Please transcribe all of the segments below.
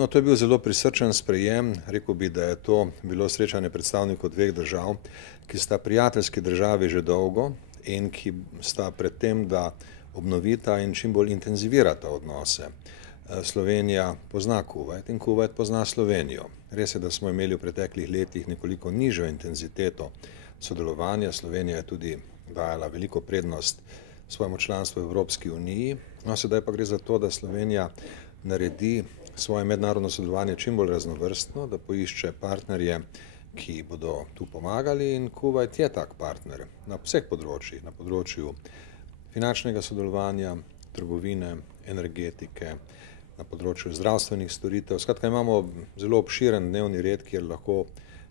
No, to je bil zelo prisrčen sprejem. Rekel bi, da je to bilo srečanje predstavnikov dveh držav, ki sta prijateljski državi že dolgo in ki sta pred tem, da obnovita in čim bolj intenzivirata odnose. Slovenija pozna Kuvajt in Kuvajt pozna Slovenijo. Res je, da smo imeli v preteklih letih nekoliko nižjo intenziteto sodelovanja. Slovenija je tudi dajala veliko prednost svojemu članstvu v Evropski uniji. No, sedaj pa gre za to, da Slovenija naredi svoje mednarodno sodelovanje čim bolj raznovrstno, da poišče partnerje, ki bodo tu pomagali, in Kuvajt je tak partner na vseh področjih, na področju finančnega sodelovanja, trgovine, energetike, na področju zdravstvenih storitev. Skratka, imamo zelo obširen dnevni red, kjer lahko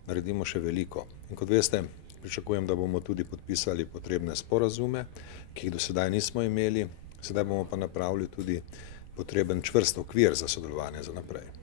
naredimo še veliko. In kot veste, pričakujem, da bomo tudi podpisali potrebne sporazume, ki jih do sedaj nismo imeli. Sedaj bomo pa napravili tudi potreben čvrst okvir za sodelovanje za naprej.